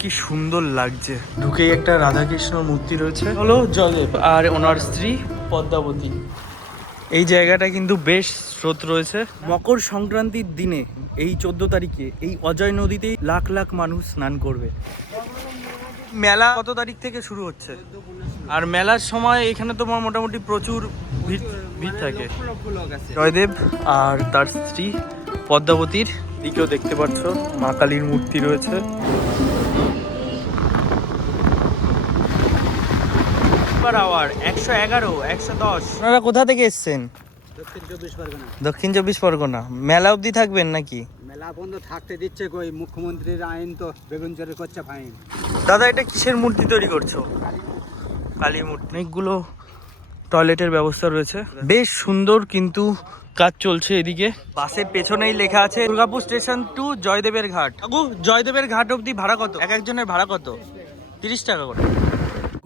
কি সুন্দর লাগছে। ঢুকেই একটা রাধাকৃষ্ণ মূর্তি রয়েছে। হলো জয়দেব আর ওনার স্ত্রী পদ্মাবতী। এই জায়গাটা কিন্তু বেশ স্রোত রয়েছে। মকর সংক্রান্তির দিনে এই চোদ্দ তারিখে এই অজয় নদীতেই লাখ লাখ মানুষ স্নান করবে। মেলা কত তারিখ থেকে শুরু হচ্ছে? আর মেলার সময় এখানে তোমার মোটামুটি প্রচুর ভিড় ভিড় থাকে। জয়দেব আর তার স্ত্রী পদ্মাবতীর, দিকেও দেখতে পাচ্ছ, মা কালীর মূর্তি রয়েছে। আওয়ার একশো এগারো একশো দশ। আপনারা কোথা থেকে এসছেন? দক্ষিণ চব্বিশ পরগনা। দক্ষিণ চব্বিশ পরগনা। মেলা অবধি থাকবেন নাকি? মেলা বন্ধ থাকতে দিচ্ছে কই? মুখ্যমন্ত্রীর আইন তো বেগুন চুরি করছে ফাইন। দাদা এটা কিসের মূর্তি তৈরি করছ? কালী মূর্তি। অনেকগুলো টয়লেটের ব্যবস্থা রয়েছে। বেশ সুন্দর কিন্তু কাজ চলছে এদিকে। বাসের পেছনেই লেখা আছে দুর্গাপুর স্টেশন টু জয়দেবের ঘাট। আগু জয়দেবের ঘাট অবধি ভাড়া কত? এক একজনের ভাড়া কত? তিরিশ টাকা করে।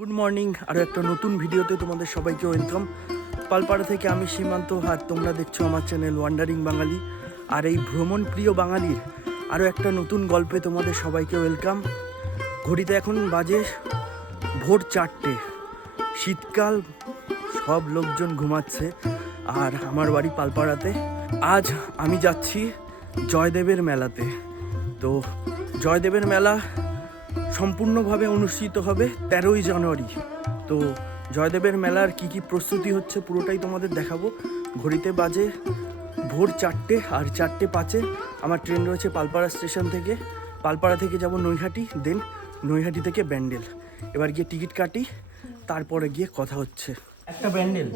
গুড মর্নিং আরও একটা নতুন ভিডিওতে তোমাদের সবাইকে ওয়েলকাম। পালপাড়া থেকে আমি সীমান্ত আর তোমরা দেখছ আমার চ্যানেল ওয়ান্ডারিং বাঙালি। আর এই ভ্রমণ প্রিয় বাঙালির আরও একটা নতুন গল্পে তোমাদের সবাইকে ওয়েলকাম। ঘড়িতে এখন বাজে ভোর চারটে। শীতকাল, সব লোকজন ঘুমাচ্ছে, আর আমার বাড়ি পালপাড়াতে। আজ আমি যাচ্ছি জয়দেবের মেলাতে। তো জয়দেবের মেলা সম্পূর্ণভাবে অনুষ্ঠিত হবে তেরোই জানুয়ারি। তো জয়দেবের মেলার কি কি প্রস্তুতি হচ্ছে পুরোটাই তোমাদের দেখাবো। ঘড়িতে বাজে ভোর চারটে আর চারটে পাঁচে আমার ট্রেন রয়েছে পালপাড়া স্টেশন থেকে। পালপাড়া থেকে যাব নৈহাটি দেন নৈহাটি থেকে ব্যান্ডেল। এবার গিয়ে টিকিট কাটি তারপরে গিয়ে কথা হচ্ছে। একটা ব্যান্ডেল?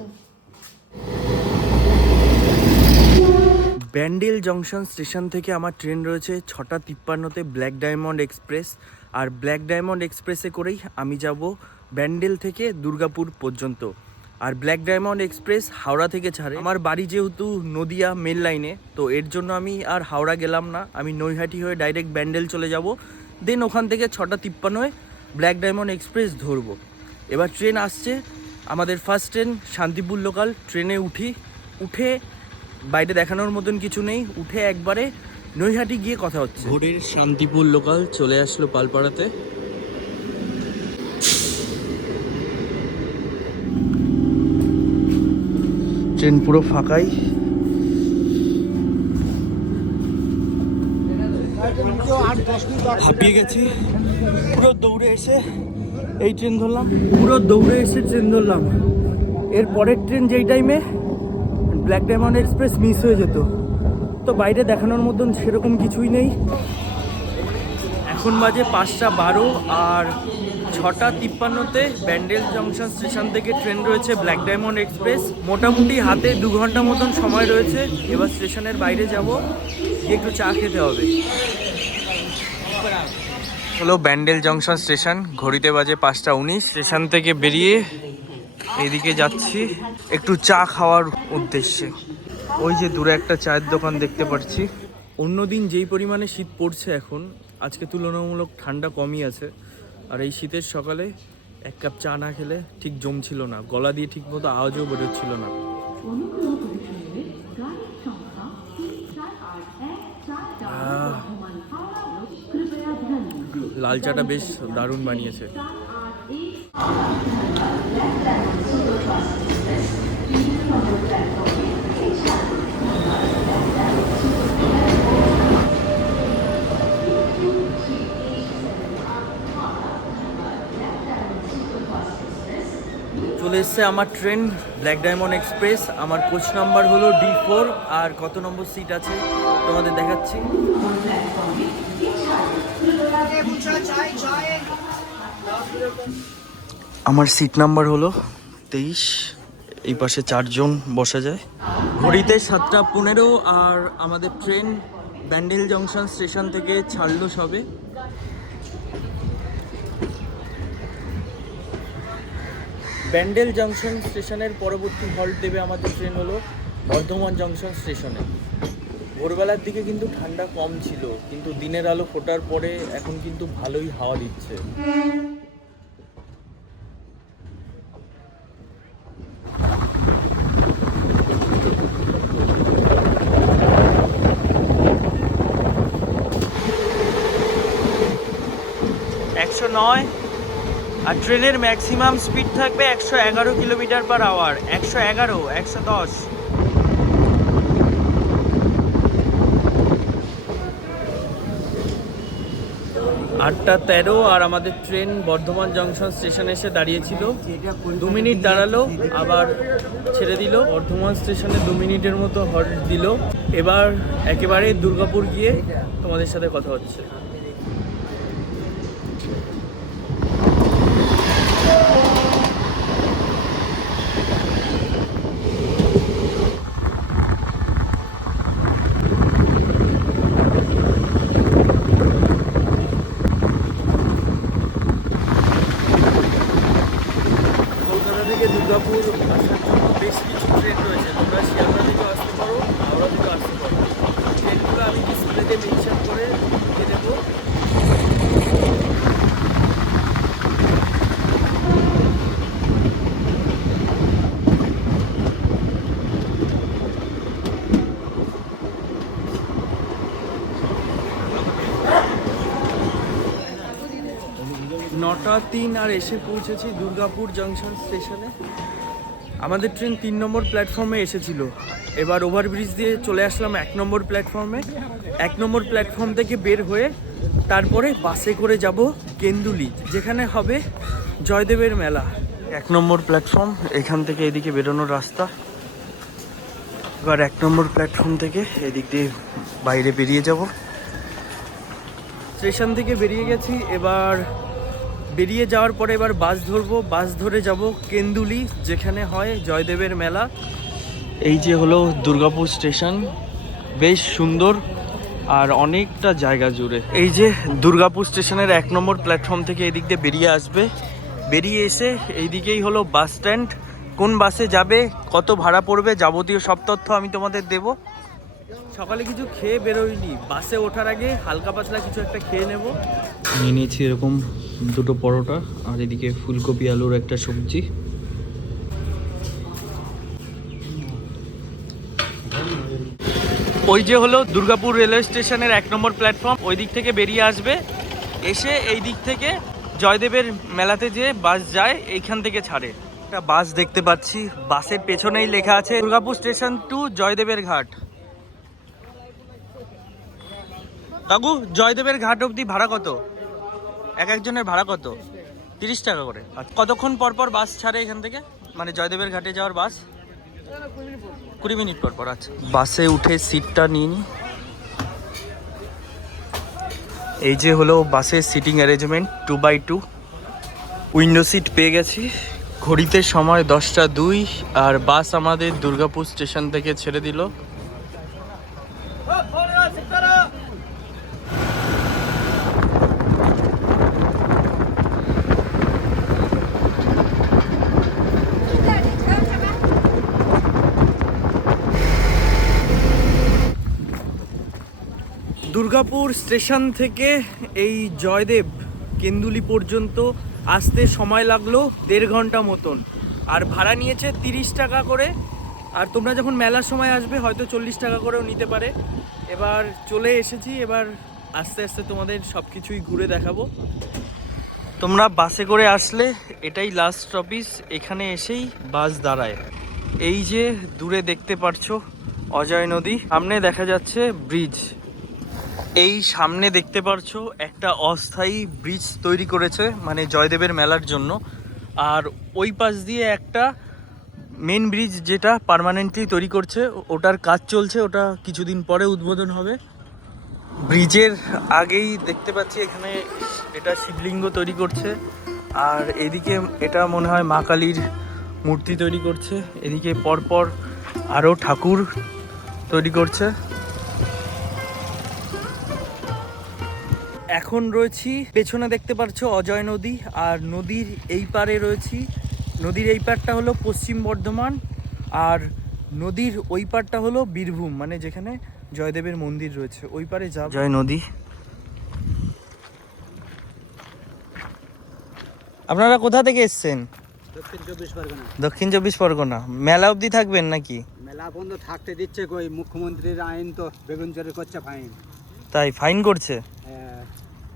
ব্যান্ডেল জংশন স্টেশন থেকে আমার ট্রেন রয়েছে ছটা তিপ্পান্নতে ব্ল্যাক ডায়মন্ড এক্সপ্রেস। আর ব্ল্যাক ডায়মন্ড এক্সপ্রেসে করেই আমি যাব ব্যান্ডেল থেকে দুর্গাপুর পর্যন্ত। আর ব্ল্যাক ডায়মন্ড এক্সপ্রেস হাওড়া থেকে ছাড়ে। আমার বাড়ি যেহেতু নদিয়া মেল লাইনে তো এর জন্য আমি আর হাওড়া গেলাম না। আমি নৈহাটি হয়ে ডাইরেক্ট ব্যান্ডেল চলে যাব। দেন ওখান থেকে ছটা তিপ্পান্নয় ব্ল্যাক ডায়মন্ড এক্সপ্রেস ধরবো। এবার ট্রেন আসছে আমাদের ফার্স্ট ট্রেন শান্তিপুর লোকাল ট্রেনে উঠি। উঠে বাইরে দেখানোর মতন কিছু নেই। উঠে একবারে নৈহাটি গিয়ে কথা হচ্ছে। ঘড়ির শান্তিপুর লোকাল চলে আসলো পালপাড়াতে। ট্রেন পুরো ফাঁকাই। হাঁপিয়ে গেছি। পুরো দৌড়ে এসে এই ট্রেন ধরলাম। পুরো দৌড়ে এসে ট্রেন ধরলাম। এর পরের ট্রেন যেই টাইমে ব্ল্যাক ডায়মন্ড এক্সপ্রেস মিস হয়ে যেত। তো বাইরে দেখানোর মতন সেরকম কিছুই নেই। এখন বাজে পাঁচটা বারো আর ছটা তিপ্পান্নতে ব্যান্ডেল জংশন স্টেশন থেকে ট্রেন রয়েছে ব্ল্যাক ডায়মন্ড এক্সপ্রেস। মোটামুটি হাতে দু ঘণ্টা মতন সময় রয়েছে। এবার স্টেশনের বাইরে যাব গিয়ে একটু চা খেতে হবে। হলো ব্যান্ডেল জংশন স্টেশন ঘড়িতে বাজে পাঁচটা উনিশ। স্টেশন থেকে বেরিয়ে এদিকে যাচ্ছি একটু চা খাওয়ার উদ্দেশ্যে। ওই যে দূরে একটা চায়ের দোকান দেখতে পাচ্ছি অন্যদিন যেই পরিমাণে শীত পড়ছে এখন, আজকে তুলনামূলক ঠান্ডা কমই আছে। আর এই শীতের সকালে এক কাপ চা না খেলে ঠিক জমছিল না। গলা দিয়ে ঠিক মতো আওয়াজও বেরোচ্ছিল না। লাল চাটা বেশ দারুণ বানিয়েছে। এসছে আমার ট্রেন ব্ল্যাক ডায়মন্ড এক্সপ্রেস আমার কোচ নাম্বার হলো ডি ফোর আর কত নম্বর সিট আছে তোমাদের দেখাচ্ছি। আমার সিট নাম্বার হলো তেইশ, এই পাশে চারজন বসা যায়। ঘড়িতে সাতটা পনেরো, আর আমাদের ট্রেন ব্যান্ডেল জংশন স্টেশন থেকে ছাড়লো সবে। ব্যান্ডেল জংশন স্টেশনের পরবর্তী হল্ট দেবে আমাদের ট্রেন হলো বর্ধমান জংশন স্টেশনে। ভোরবেলার দিকে কিন্তু ঠান্ডা কম ছিল, কিন্তু দিনের আলো ফোটার পরে এখন কিন্তু ভালোই হাওয়া দিচ্ছে। একশো নয় আর ট্রেনের ম্যাক্সিমাম স্পিড থাকবে একশো এগারো কিলোমিটার পার আওয়ার। একশো এগারো, একশো দশ। আটটা তেরো আর আমাদের ট্রেন বর্ধমান জংশন স্টেশনে এসে দাঁড়িয়েছিল। দু মিনিট দাঁড়াল, আবার ছেড়ে দিল। বর্ধমান স্টেশনে দু মিনিটের মতো হল্ট দিল। এবার একেবারে দুর্গাপুর গিয়ে তোমাদের সাথে কথা হচ্ছে। কলকাতা থেকে দুর্গাপুর আসার জন্য বেশ কিছু ট্রেন রয়েছে। তোমরা শিয়ালদা থেকে আসতে পারো, হাওড়া থেকে আসতে পারো। ট্রেনগুলো আমি ডিসপ্লেতে মেনশন করে লিখে দেবো নটা তিন আর এসে পৌঁছেছি দুর্গাপুর জংশন স্টেশনে। আমাদের ট্রেন তিন নম্বর প্ল্যাটফর্মে এসেছিল। এবার ওভারব্রিজ দিয়ে চলে আসলাম এক নম্বর প্ল্যাটফর্মে। এক নম্বর প্ল্যাটফর্ম থেকে বের হয়ে তারপরে বাসে করে যাব কেন্দুলি, যেখানে হবে জয়দেবের মেলা। এক নম্বর প্ল্যাটফর্ম, এখান থেকে এদিকে বেরোনোর রাস্তা। এবার এক নম্বর প্ল্যাটফর্ম থেকে এদিক দিয়ে বাইরে বেরিয়ে যাব। স্টেশন থেকে বেরিয়ে গেছি, এবার বেরিয়ে যাওয়ার পরে এবার বাস ধরবো। বাস ধরে যাব কেন্দুলি, যেখানে হয় জয়দেবের মেলা। এই যে হলো দুর্গাপুর স্টেশন, বেশ সুন্দর আর অনেকটা জায়গা জুড়ে। এই যে দুর্গাপুর স্টেশনের এক নম্বর প্ল্যাটফর্ম থেকে এদিক দিয়ে বেরিয়ে আসবে। বেরিয়ে এসে এইদিকেই হলো বাস স্ট্যান্ড কোন বাসে যাবে, কত ভাড়া পড়বে, যাবতীয় সব তথ্য আমি তোমাদের দেবো। সকালে কিছু খেয়ে বেরোইনি। বাসে ওঠার আগে হালকা পাতলা কিছু একটা খেয়ে নেব। নিয়ে নিয়েছি এরকম দুটো পরোটা আর এদিকে ফুলকপি আলুর একটা সবজি। ওই যে হলো দুর্গাপুর রেলওয়ে স্টেশনের এক নম্বর প্ল্যাটফর্ম ওই দিক থেকে বেরিয়ে আসবে। এসে এই দিক থেকে জয়দেবের মেলাতে যে বাস যায় এইখান থেকে ছাড়ে। একটা বাস দেখতে পাচ্ছি বাসের পেছনেই লেখা আছে দুর্গাপুর স্টেশন টু জয়দেবের ঘাট। কাকু, জয়দেবের ঘাট অবধি ভাড়া কত? এক একজনের ভাড়া কত? তিরিশ টাকা করে। কতক্ষণ পর পর বাস ছাড়ে এখান থেকে? মানে জয়দেবের ঘাটে যাওয়ার বাস? কুড়ি মিনিট পর পর আচ্ছা। বাসে উঠে সিটটা নিয়ে এই যে হলো বাসের seating arrangement, two by two. Window seat পেয়ে গেছি। ঘড়িতে সময় দশটা দুই, আর বাস আমাদের দুর্গাপুর স্টেশন থেকে ছেড়ে দিল। দুর্গাপুর স্টেশন থেকে এই জয়দেব কেন্দুলি পর্যন্ত আসতে সময় লাগল দেড় ঘণ্টা মতন। আর ভাড়া নিয়েছে তিরিশ টাকা করে। আর তোমরা যখন মেলার সময় আসবে, হয়তো চল্লিশ টাকা করেও নিতে পারে। এবার চলে এসেছি, এবার আস্তে আস্তে তোমাদের সব কিছুই ঘুরে দেখাবো। তোমরা বাসে করে আসলে এটাই লাস্ট স্টপিস এখানে এসেই বাস দাঁড়ায়। এই যে দূরে দেখতে পারছ, অজয় নদী, সামনে দেখা যাচ্ছে ব্রিজ এই সামনে দেখতে পারছ একটা অস্থায়ী ব্রিজ তৈরি করেছে মানে জয়দেবের মেলার জন্য। আর ওই পাশ দিয়ে একটা মেন ব্রিজ যেটা পার্মানেন্টলি তৈরি করছে, ওটার কাজ চলছে, ওটা কিছুদিন পরে উদ্বোধন হবে। ব্রিজের আগেই দেখতে পাচ্ছি এখানে এটা শিবলিঙ্গ তৈরি করছে, আর এদিকে এটা মনে হয় মা কালীর মূর্তি তৈরি করছে। এদিকে পরপর আরও ঠাকুর তৈরি করছে। এখন রয়েছি পেছনে দেখতে পাচ্ছ অজয় নদী আর নদীর এই পারে রয়েছি। নদীর এই পারটা হলো পশ্চিম বর্ধমান আর নদীর ওই পারটা হলো বীরভূম মানে যেখানে জয়দেবের মন্দির রয়েছে ওই পারে যা জয় নদী। আপনারা কোথা থেকে এসছেন? দক্ষিণ চব্বিশ পরগনা। দক্ষিণ চব্বিশ পরগনা। মেলা অবধি থাকবেন নাকি? মেলা বন্ধ থাকতে দিচ্ছে কই মুখ্যমন্ত্রীর আইন তো বেগুন চুরি করছে ফাইন। তাই ফাইন করছে? হ্যাঁ,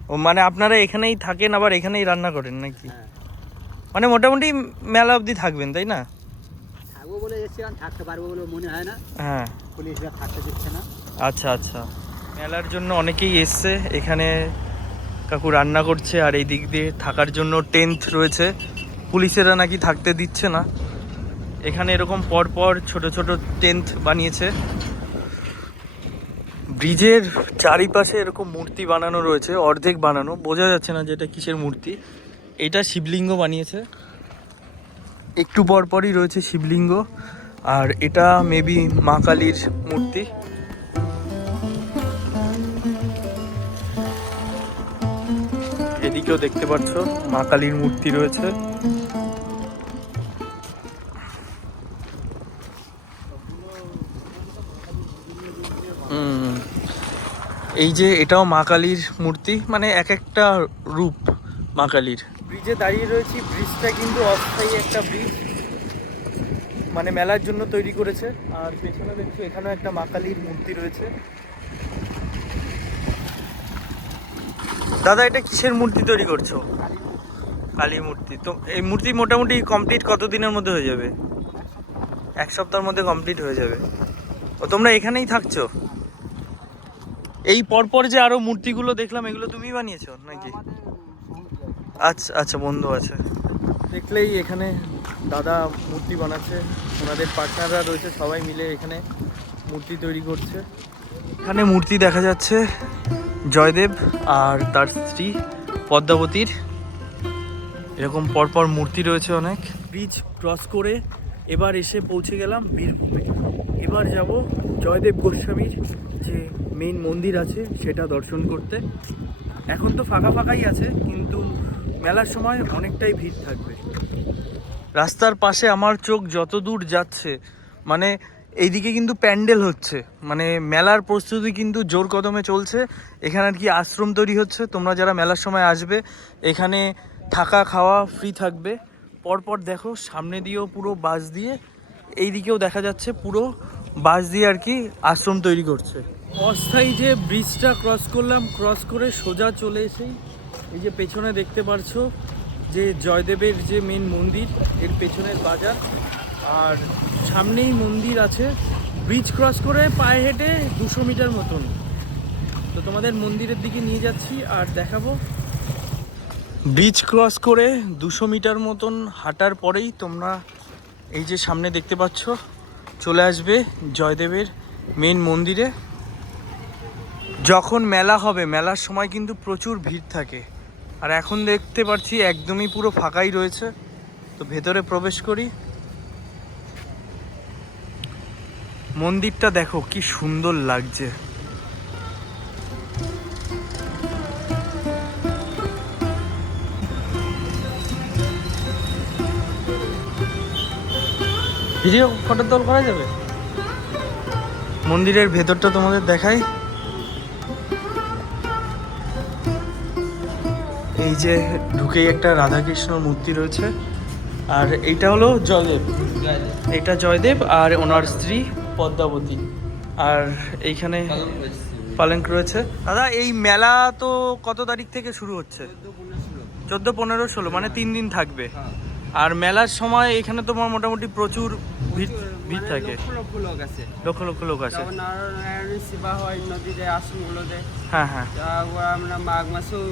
ও মানে আপনারা এখানেই থাকেন আবার এখানেই রান্না করেন নাকি? হ্যাঁ। মানে মোটামুটি মেলা অবধি থাকবেন তাই না? থাকব বলে এসেছিলাম থাকতে পারব বলে মনে হয় না। হ্যাঁ। পুলিশরা থাকতে দিচ্ছে না। আচ্ছা আচ্ছা। মেলার জন্য অনেকেই এসছে এখানে কাকু রান্না করছে আর এই দিক দিয়ে থাকার জন্য টেন্থ রয়েছে। পুলিশেরা নাকি থাকতে দিচ্ছে না। এখানে এরকম পর পর ছোট ছোট টেন্থ বানিয়েছে। ব্রিজের চারিপাশে এরকম মূর্তি বানানো রয়েছে, অর্ধেক বানানো। বোঝা যাচ্ছে না যে এটা কিসের মূর্তি। এটা শিবলিঙ্গ বানিয়েছে। একটু পর পরই রয়েছে শিবলিঙ্গ, আর এটা মেবি মা কালীর মূর্তি। এদিকেও দেখতে পাচ্ছ, মা কালীর মূর্তি রয়েছে। এই যে এটাও মা কালীর মূর্তি মানে এক একটা রূপ মা কালীর। ব্রিজে দাঁড়িয়ে রয়েছি ব্রিজটা কিন্তু অস্থায়ী একটা ব্রিজ মানে মেলার জন্য তৈরি করেছে। আর পেছনে দেখছ এখানেও একটা মা কালীর মূর্তি রয়েছে। দাদা এটা কিসের মূর্তি তৈরি করছ? কালী মূর্তি। তো এই মূর্তি মোটামুটি কমপ্লিট কত দিনের মধ্যে হয়ে যাবে? এক সপ্তাহের মধ্যে কমপ্লিট হয়ে যাবে। ও তোমরা এখানেই থাকছো? এই পরপর যে আরও মূর্তিগুলো দেখলাম এগুলো তুমি বানিয়েছো নাকি? আচ্ছা আচ্ছা বন্ধু আছে। দেখলেই এখানে দাদা মূর্তি বানাচ্ছে ওনাদের পার্টনাররা রয়েছে সবাই মিলে এখানে মূর্তি তৈরি করছে। এখানে মূর্তি দেখা যাচ্ছে জয়দেব আর তার স্ত্রী পদ্মাবতীর। এরকম পরপর মূর্তি রয়েছে অনেক। ব্রিজ ক্রস করে এবার এসে পৌঁছে গেলাম বীরভূমে। এবার যাব জয়দেব গোস্বামীর যে মেইন মন্দির আছে, সেটা দর্শন করতে। এখন তো ফাঁকা ফাঁকাই আছে, কিন্তু মেলার সময় অনেকটাই ভিড় থাকবে। রাস্তার পাশে আমার চোখ যত দূর যাচ্ছে মানে এইদিকে কিন্তু প্যান্ডেল হচ্ছে। মানে মেলার প্রস্তুতি কিন্তু জোর কদমে চলছে। এখানে আর কি আশ্রম তৈরি হচ্ছে। তোমরা যারা মেলার সময় আসবে, এখানে থাকা খাওয়া ফ্রি থাকবে। পরপর দেখো, সামনে দিয়েও পুরো বাস দিয়ে এই দিকেও দেখা যাচ্ছে পুরো বাস দিয়ে আর কি আশ্রম তৈরি করছে। অস্থায়ী যে ব্রিজটা ক্রস করলাম ক্রস করে সোজা চলে এসেই এই যে পেছনে দেখতে পারছ যে জয়দেবের যে মেন মন্দির এর পেছনের বাজার। আর সামনেই মন্দির আছে ব্রিজ ক্রস করে পায়ে হেঁটে দুশো মিটার মতন। তো তোমাদের মন্দিরের দিকে নিয়ে যাচ্ছি আর দেখাবো। ব্রিজ ক্রস করে দুশো মিটার মতন হাঁটার পরেই তোমরা এই যে সামনে দেখতে পাচ্ছ চলে আসবে জয়দেবের মেন মন্দিরে। যখন মেলা হবে, মেলার সময় কিন্তু প্রচুর ভিড় থাকে। আর এখন দেখতে পাচ্ছি একদমই পুরো ফাঁকাই রয়েছে। তো ভেতরে প্রবেশ করি। মন্দিরটা দেখো কি সুন্দর লাগছে। ভিডিও ফটো তোল করা যাবে? মন্দিরের ভেতরটা তোমাদের দেখাই। এই যে ঢুকেই একটা রাধাকৃষ্ণ মূর্তি রয়েছে। আর এইটা হলো জয়দেব। এটা জয়দেব আর ওনার স্ত্রী পদ্মাবতী। আর এইখানে পালেঙ্ক রয়েছে। দাদা, এই মেলা তো কত তারিখ থেকে শুরু হচ্ছে? চোদ্দ, পনেরো, ষোলো মানে তিন দিন থাকবে। আর মেলার সময় এখানে তোমার মোটামুটি প্রচুর ভিড় ভিড় থাকে। লক্ষ লক্ষ লোক আছে। লক্ষ লক্ষ লোক আছে। সেবা হয় নদীতে আশ্রমগুলোতে হ্যাঁ হ্যাঁ। আমরা মাঘ মাসেও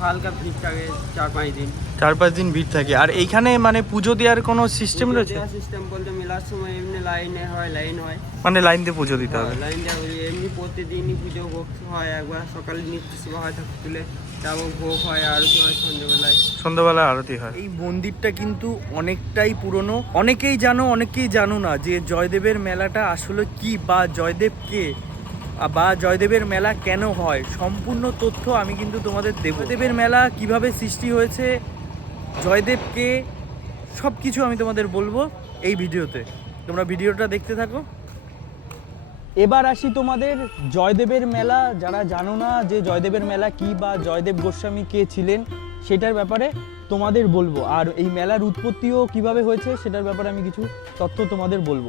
হালকা ভিড় থাকে চার পাঁচ দিন। চার পাঁচ দিন ভিড় থাকে। আর এইখানে মানে পুজো দেওয়ার কোনো সিস্টেম রয়েছে? সিস্টেম বলতে মেলার সময় এমনি লাইনে হয় লাইন হয়। মানে লাইন দিয়ে পুজো দিতে হবে। লাইন হয়। এমনি প্রতিদিনই পুজো ভোগ হয় একবার। সকালে নিত্য সেবা হয় ঠাকুর তুলে তারপর ভোগ হয় আরতি হয় সন্ধ্যেবেলায়। সন্ধ্যাবেলা আরতি হয়। এই মন্দিরটা কিন্তু অনেকটাই পুরনো। অনেকেই জানো অনেকেই জানো না যে জয়দেবের মেলাটা আসলে কি বা জয়দেব কে বা জয়দেবের মেলা কেন হয়। সম্পূর্ণ তথ্য আমি কিন্তু তোমাদের দেব। জয়দেবের মেলা কীভাবে সৃষ্টি হয়েছে জয়দেবকে সব কিছু আমি তোমাদের বলব। এই ভিডিওতে। তোমরা ভিডিওটা দেখতে থাকো। এবার আসি তোমাদের জয়দেবের মেলা। যারা জানো না যে জয়দেবের মেলা কি বা জয়দেব গোস্বামী কে ছিলেন, সেটার ব্যাপারে তোমাদের বলব। আর এই মেলার উৎপত্তিও কীভাবে হয়েছে, সেটার ব্যাপারে আমি কিছু তথ্য তোমাদের বলব।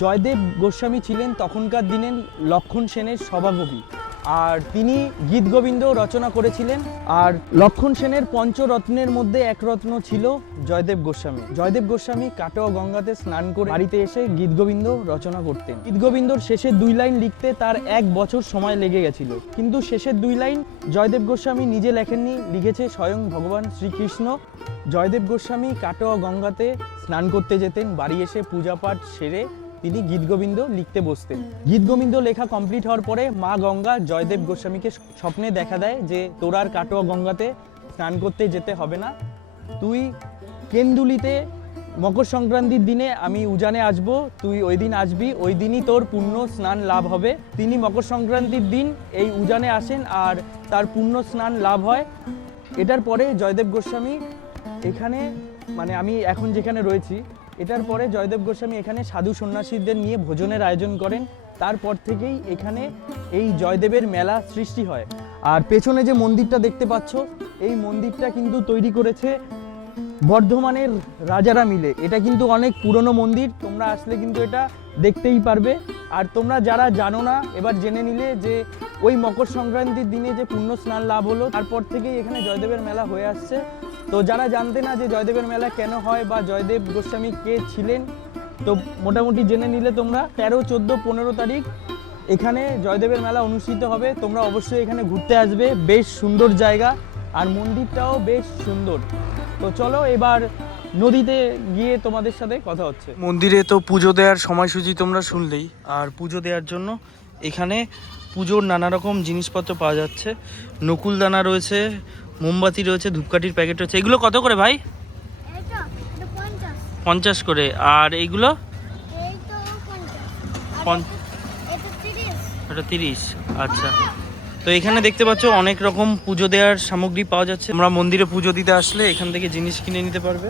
জয়দেব গোস্বামী ছিলেন তখনকার দিনের লক্ষণ সেনের সভাকবি। আর তিনি গীত গোবিন্দ রচনা করেছিলেন। আর লক্ষণ সেনের পঞ্চরত্নের মধ্যে এক রত্ন ছিল জয়দেব গোস্বামী। জয়দেব গোস্বামী কাটোয়া গঙ্গাতে স্নান করে বাড়িতে এসে গীত গোবিন্দ রচনা করতেন। গীত গোবিন্দর শেষের দুই লাইন লিখতে তার এক বছর সময় লেগে গেছিল। কিন্তু শেষের দুই লাইন জয়দেব গোস্বামী নিজে লেখেননি, লিখেছে স্বয়ং ভগবান শ্রীকৃষ্ণ। জয়দেব গোস্বামী কাটোয়া গঙ্গাতে স্নান করতে যেতেন, বাড়ি এসে পূজা পাঠ সেরে তিনি গীত গোবিন্দ লিখতে বসতেন। গীত গোবিন্দ লেখা কমপ্লিট হওয়ার পরে মা গঙ্গা জয়দেব গোস্বামীকে স্বপ্নে দেখা দেয় যে তোর আর কাটোয়া গঙ্গাতে স্নান করতে যেতে হবে না। তুই কেন্দুলিতে মকর সংক্রান্তির দিনে আমি উজানে আসব, তুই ওই দিন আসবি, ওই দিনই তোর পুণ্য স্নান লাভ হবে। তিনি মকর সংক্রান্তির দিন এই উজানে আসেন আর তার পুণ্য স্নান লাভ হয়। এটার পরে জয়দেব গোস্বামী এখানে মানে আমি এখন যেখানে রয়েছি এটার পরে জয়দেব গোস্বামী এখানে সাধু সন্ন্যাসীদের নিয়ে ভোজনের আয়োজন করেন। তারপর থেকেই এখানে এই জয়দেবের মেলা সৃষ্টি হয়। আর পেছনে যে মন্দিরটা দেখতে পাচ্ছ, এই মন্দিরটা কিন্তু তৈরি করেছে বর্ধমানের রাজারা মিলে। এটা কিন্তু অনেক পুরনো মন্দির, তোমরা আসলে কিন্তু এটা দেখতেই পারবে। আর তোমরা যারা জানো না, এবার জেনে নিলে যে ওই মকর সংক্রান্তির দিনে যে পুণ্য স্নান লাভ হলো, তারপর থেকেই এখানে জয়দেবের মেলা হয়ে আসছে। তো যারা জানতে না যে জয়দেবের মেলা কেন হয় বা জয়দেব গোস্বামী কে ছিলেন, তো মোটামুটি জেনে নিলে তোমরা তেরো, চোদ্দ, পনেরো তারিখ এখানে জয়দেবের মেলা অনুষ্ঠিত হবে। তোমরা অবশ্যই এখানে ঘুরতে আসবে। বেশ সুন্দর জায়গা আর মন্দিরটাও বেশ সুন্দর। তো চলো এবার নদীতে গিয়ে তোমাদের সাথে কথা হচ্ছে। মন্দিরে তো পুজো দেওয়ার সময়সূচি তোমরা শুনলেই। আর পুজো দেওয়ার জন্য এখানে পুজোর নানা রকম জিনিসপত্র পাওয়া যাচ্ছে। নকুল দানা রয়েছে মোমবাতি রয়েছে ধূপকাঠির প্যাকেট রয়েছে। এগুলো কত করে ভাই? পঞ্চাশ। করে। আর এইগুলো? এটা তিরিশ। আচ্ছা। তো এখানে দেখতে পাচ্ছ অনেক রকম পুজো দেওয়ার সামগ্রী পাওয়া যাচ্ছে। আমরা মন্দিরে পুজো দিতে আসলে এখান থেকে জিনিস কিনে নিতে পারবে।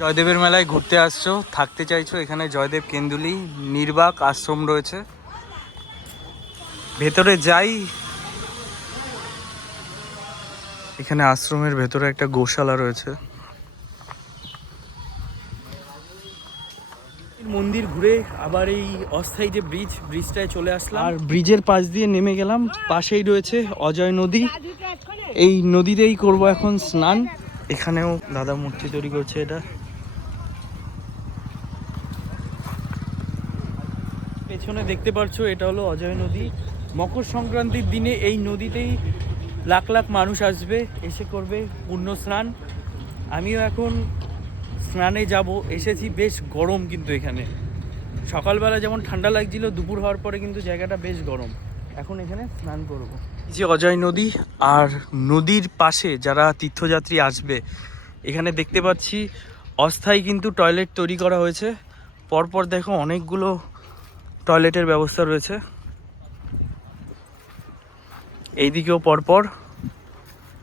জয়দেবের মেলায় ঘুরতে আসছো থাকতে চাইছো এখানে জয়দেব কেন্দুলি নির্বাক আশ্রম রয়েছে। ভেতরে যাই এখানে আশ্রমের ভেতরে একটা গোশালা রয়েছে। মন্দির ঘুরে আবার এই অস্থায়ী যে ব্রিজ ব্রিজটায় চলে আসলাম। আর ব্রিজের পাশ দিয়ে নেমে গেলাম পাশেই রয়েছে অজয় নদী। এই নদীতেই করব এখন স্নান। এখানেও দাদা মূর্তি তৈরি করছে এটা। পেছনে দেখতে পারছ, এটা হলো অজয় নদী। মকর সংক্রান্তির দিনে এই নদীতেই লাখ লাখ মানুষ আসবে, এসে করবে পূর্ণ স্নান। আমিও এখন স্নানে যাব, এসেছি, বেশ গরম কিন্তু এখানে। সকালবেলা যেমন ঠান্ডা লাগছিল, দুপুর হওয়ার পরে কিন্তু জায়গাটা বেশ গরম। এখন এখানে স্নান করব। যে অজয় নদী, আর নদীর পাশে যারা তীর্থযাত্রী আসবে, এখানে দেখতে পাচ্ছি, অস্থায়ী কিন্তু টয়লেট তৈরি করা হয়েছে। পরপর দেখো অনেকগুলো টয়লেটের ব্যবস্থা রয়েছে। এইদিকেও পরপর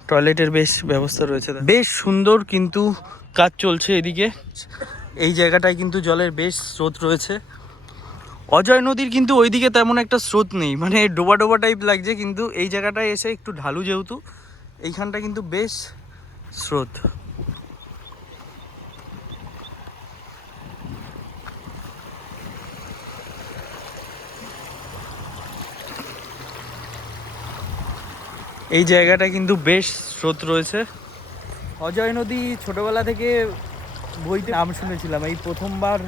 টয়লেটের বেশ ব্যবস্থা রয়েছে। বেশ সুন্দর কিন্তু কাজ চলছে এদিকে। এই জায়গাটায় কিন্তু জলের বেশ স্রোত রয়েছে। অজয় নদীর কিন্তু ওইদিকে তেমন একটা স্রোত নেই। মানে ডোবা ডোবা টাইপ লাগছে কিন্তু এই জায়গাটায় এসে একটু ঢালু যেহেতু, এইখানটা কিন্তু বেশ স্রোত। এই জায়গাটা কিন্তু বেশ স্রোত রয়েছে। অজয় নদী ছোটবেলা থেকে বইতে নাম শুনেছিলাম। এই প্রথমবার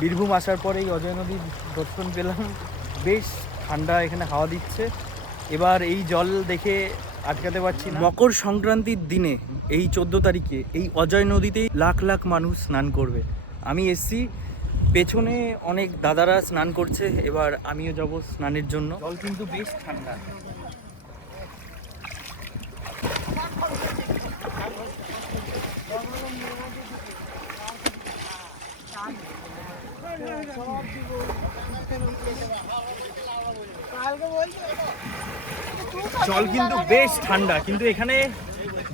বীরভূম আসার পরে এই অজয় নদীর দর্শন পেলাম। বেশ ঠান্ডা এখানে হাওয়া দিচ্ছে। এবার এই জল দেখে আটকাতে পারছি না। মকর সংক্রান্তির দিনে এই চোদ্দ তারিখে এই অজয় নদীতেই লাখ লাখ মানুষ স্নান করবে। আমি এসছি পেছনে অনেক দাদারা স্নান করছে এবার আমিও যাব স্নানের জন্য। জল কিন্তু বেশ ঠান্ডা। জল কিন্তু বেশ ঠান্ডা, কিন্তু এখানে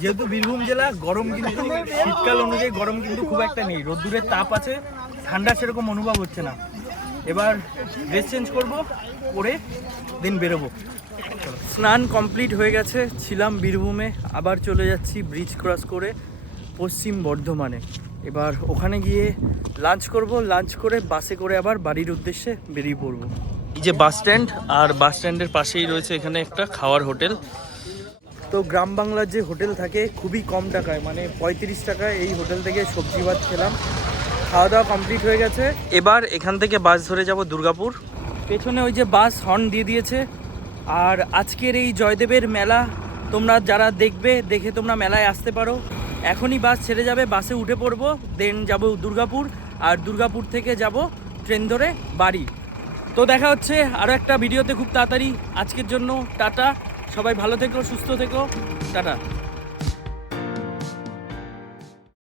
যেহেতু বীরভূম জেলা, গরম কিন্তু শীতকাল অনুযায়ী গরম কিন্তু খুব একটা নেই। রোদ্দুরের তাপ আছে, ঠান্ডা সেরকম অনুভব হচ্ছে না। এবার ড্রেস চেঞ্জ করব করে দিন বেরোবো। স্নান কমপ্লিট হয়ে গেছে, ছিলাম বীরভূমে, আবার চলে যাচ্ছি ব্রিজ ক্রস করে পশ্চিম বর্ধমানে। এবার ওখানে গিয়ে লাঞ্চ করব লাঞ্চ করে বাসে করে আবার বাড়ির উদ্দেশ্যে বেরিয়ে পড়ব। এই যে বাস স্ট্যান্ড আর বাস স্ট্যান্ডের পাশেই রয়েছে এখানে একটা খাওয়ার হোটেল। তো গ্রাম বাংলার যে হোটেল থাকে খুবই কম টাকায় মানে পঁয়ত্রিশ টাকায় এই হোটেল থেকে সবজি ভাত খেলাম। খাওয়া দাওয়া কমপ্লিট হয়ে গেছে। এবার এখান থেকে বাস ধরে যাব দুর্গাপুর। পেছনে ওই যে বাস হর্ন দিয়ে দিয়েছে। আর আজকের এই জয়দেবের মেলা তোমরা যারা দেখবে দেখে তোমরা মেলায় আসতে পারো। এখনই বাস ছেড়ে যাবে বাসে উঠে পড়ব দেন যাব দুর্গাপুর। আর দুর্গাপুর থেকে যাব ট্রেন ধরে বাড়ি। তো দেখা হচ্ছে আরও একটা ভিডিওতে খুব তাড়াতাড়ি। আজকের জন্য টাটা। সবাই ভালো থেকো, সুস্থ থেকো। টাটা।